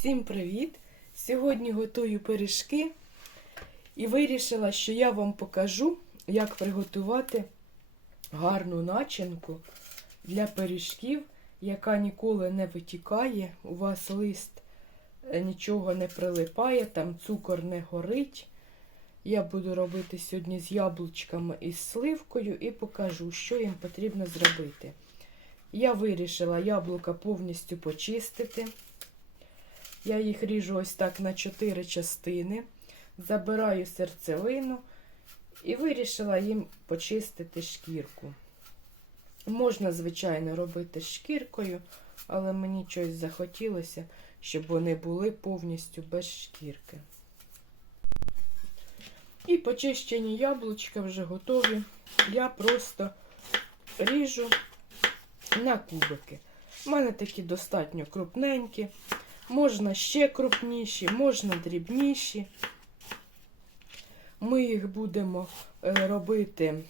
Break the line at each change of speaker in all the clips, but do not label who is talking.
Всім привіт! Сьогодні готую пиріжки і вирішила, що я вам покажу, як приготувати гарну начинку для пиріжків, яка ніколи не витікає. У вас лист е, нічого не прилипає, там цукор не горить. Я буду робити сьогодні з яблучками і з сливкою і покажу, що їм потрібно зробити. Я вирішила яблука повністю почистити. Я їх ріжу ось так на 4 частини, забираю серцевину і вирішила їм почистити шкірку. Можна, звичайно, робити шкіркою, але мені щось захотілося, щоб вони були повністю без шкірки. І почищені яблучка вже готові. Я просто ріжу на кубики. У мене такі достатньо крупненькі. Можна ще крупніші, можна дрібніші. Ми їх будемо е, робити,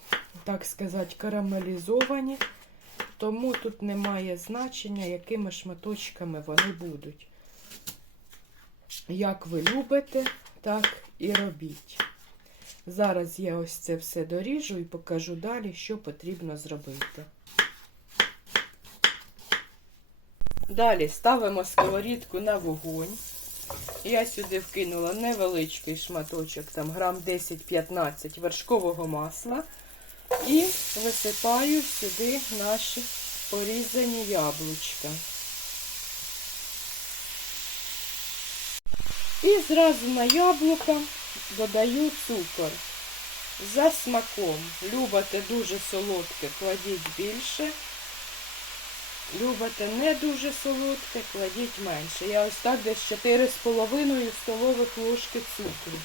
так сказати, карамелізовані, тому тут немає значення, якими шматочками вони будуть. Як ви любите, так і робіть. Зараз я ось це все доріжу і покажу далі, що потрібно зробити. Далі ставимо сковорідку на вогонь. Я сюди вкинула невеличкий шматочок, там грам 10-15 вершкового масла. І висипаю сюди наші порізані яблучка. І зразу на яблука додаю цукор. За смаком. Любите дуже солодке, кладіть більше. Любите не дуже солодке, кладіть менше. Я ось так десь 4,5 столових ложки цукру.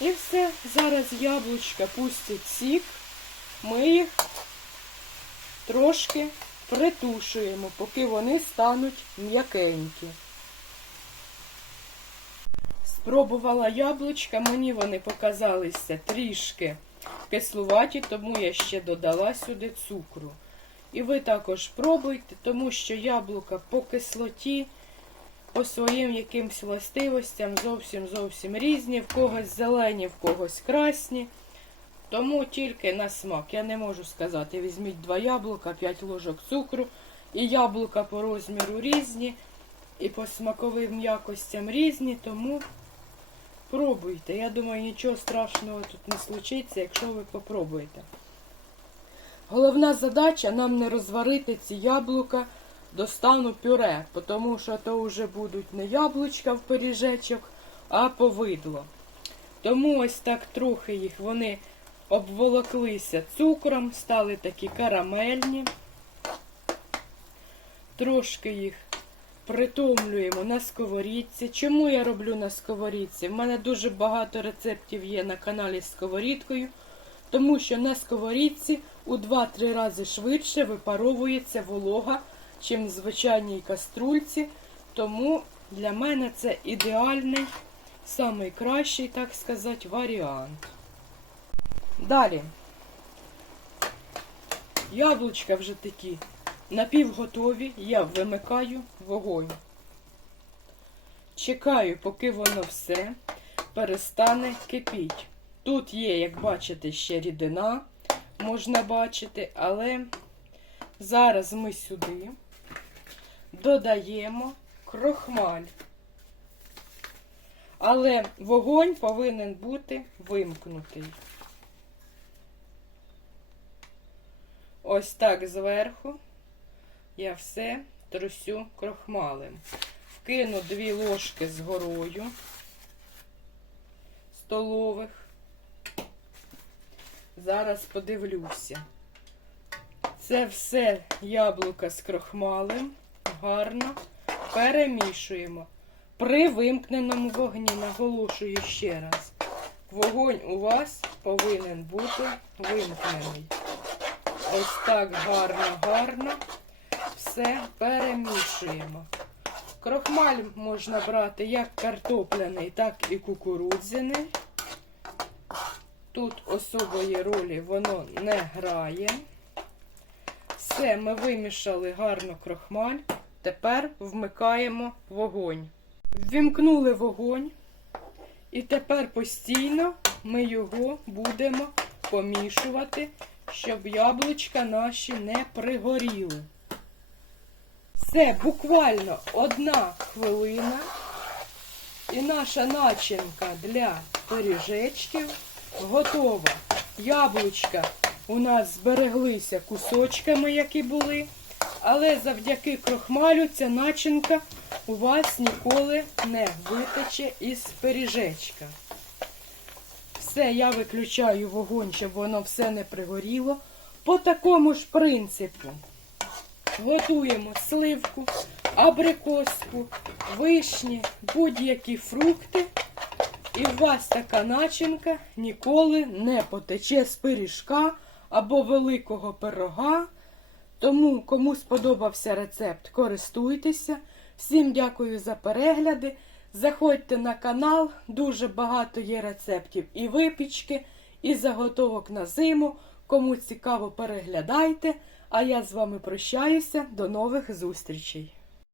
І все. Зараз яблучка пустять сік. Ми їх трошки притушуємо, поки вони стануть м'якенькі. Спробувала яблучка, мені вони показалися трішки кислуваті, тому я ще додала сюди цукру. І ви також пробуйте, тому що яблука по кислоті, по своїм якимсь властивостям зовсім зовсім різні, в когось зелені, в когось красні. Тому тільки на смак. Я не можу сказати, візьміть два яблука, 5 ложок цукру. І яблука по розміру різні, і по смаковим якостям різні, тому Пробуйте. Я думаю, нічого страшного тут не случиться, якщо ви попробуєте. Головна задача нам не розварити ці яблука до стану пюре, тому що то вже будуть не яблучка в пиріжечок, а повидло. Тому ось так трохи їх вони обволоклися цукром, стали такі карамельні. Трошки їх притомлюємо на сковорідці. Чому я роблю на сковорідці? В мене дуже багато рецептів є на каналі з сковорідкою, тому що на сковорідці у 2-3 рази швидше випаровується волога, чим в звичайній каструльці. Тому для мене це ідеальний, найкращий, так сказати, варіант. Далі. Яблучка вже такі Напівготові я вимикаю вогонь. Чекаю, поки воно все перестане кипіть. Тут є, як бачите, ще рідина, можна бачити, але зараз ми сюди додаємо крохмаль. Але вогонь повинен бути вимкнутий. Ось так зверху я все трусю крохмалем. Вкину дві ложки з горою столових. Зараз подивлюся. Це все яблука з крохмалем. Гарно перемішуємо. При вимкненому вогні, наголошую ще раз, вогонь у вас повинен бути вимкнений. Ось так гарно-гарно все перемішуємо. Крохмаль можна брати як картопляний, так і кукурудзяний. Тут особої ролі воно не грає. Все, ми вимішали гарно крохмаль. Тепер вмикаємо вогонь. Ввімкнули вогонь. І тепер постійно ми його будемо помішувати, щоб яблучка наші не пригоріли. Це буквально одна хвилина. І наша начинка для пиріжечків готова. Яблучка у нас збереглися кусочками, які були. Але завдяки крохмалю ця начинка у вас ніколи не витече із пиріжечка. Все, я виключаю вогонь, щоб воно все не пригоріло. По такому ж принципу готуємо сливку, абрикоску, вишні, будь-які фрукти. І у вас така начинка ніколи не потече з пиріжка або великого пирога. Тому, кому сподобався рецепт, користуйтеся. Всім дякую за перегляди. Заходьте на канал, дуже багато є рецептів і випічки, і заготовок на зиму. Кому цікаво, переглядайте. А я з вами прощаюся. До нових зустрічей!